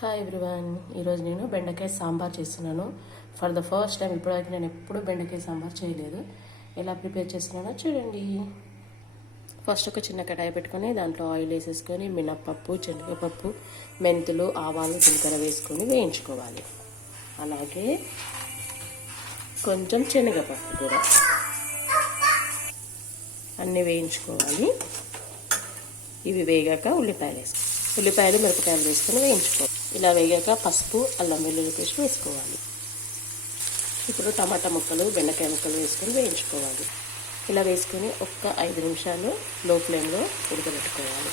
Hi everyone, ఈరోజు నేను బెండకాయ సాంబార్ చేస్తున్నాను. For the first time. ఇప్పటివరకు నేను ఎప్పుడూ బెండకాయ సాంబార్ చేయలేదు. ఎలా ప్రిపేర్ చేస్తున్నానో చూడండి. ఫస్ట్ ఒక చిన్న కడాయి పెట్టుకొని దాంట్లో ఆయిల్ వేసేసుకొని మినప్పప్పు, శనగపప్పు, మెంతులు, ఆవాలు, జీలకర్ర వేసుకొని వేయించుకోవాలి. అలాగే కొంచెం శనగపప్పు కూడా అన్నీ వేయించుకోవాలి. ఇవి వేగాక ఉల్లిపాయలు మిరపకాయలు వేసుకొని వేయించుకోవాలి. ఇలా వేగాక పసుపు, అల్లం వెల్లుల్లి పేస్ట్ వేసుకోవాలి. ఇప్పుడు టమాటా ముక్కలు, బెండకాయ ముక్కలు వేసుకొని వేయించుకోవాలి. ఇలా వేసుకొని ఒక్క 5 నిమిషాలు లో ఫ్లేమ్లో ఉడకబెట్టుకోవాలి.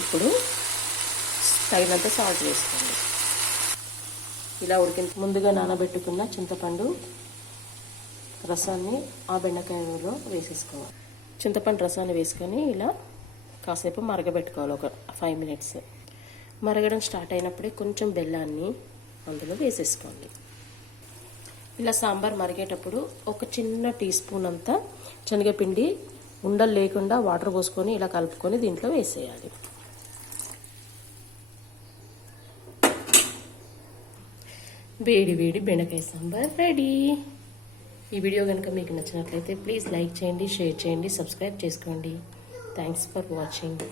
ఇప్పుడు తగినంత సాల్ట్ వేసుకోండి. ఇలా ముందుగా నానబెట్టుకున్న చింతపండు రసాన్ని ఆ బెండకాయలో వేసేసుకోవాలి. చింతపండు రసాన్ని వేసుకొని ఇలా కాసేపు మరగబెట్టుకోవాలి. ఒక 5 మినిట్స్. మరగడం స్టార్ట్ అయినప్పుడే కొంచెం బెల్లాన్ని అందులో వేసేసుకోండి. ఇలా సాంబార్ మరిగేటప్పుడు ఒక చిన్న టీ స్పూన్ అంతా శనగపిండి ఉండలు లేకుండా వాటర్ పోసుకొని ఇలా కలుపుకొని దీంట్లో వేసేయాలి. వేడి వేడి బెండకాయ సాంబార్ రెడీ. ఈ వీడియో కనుక మీకు నచ్చినట్లయితే ప్లీజ్ లైక్ చేయండి, షేర్ చేయండి, సబ్స్క్రైబ్ చేసుకోండి. Thanks for watching.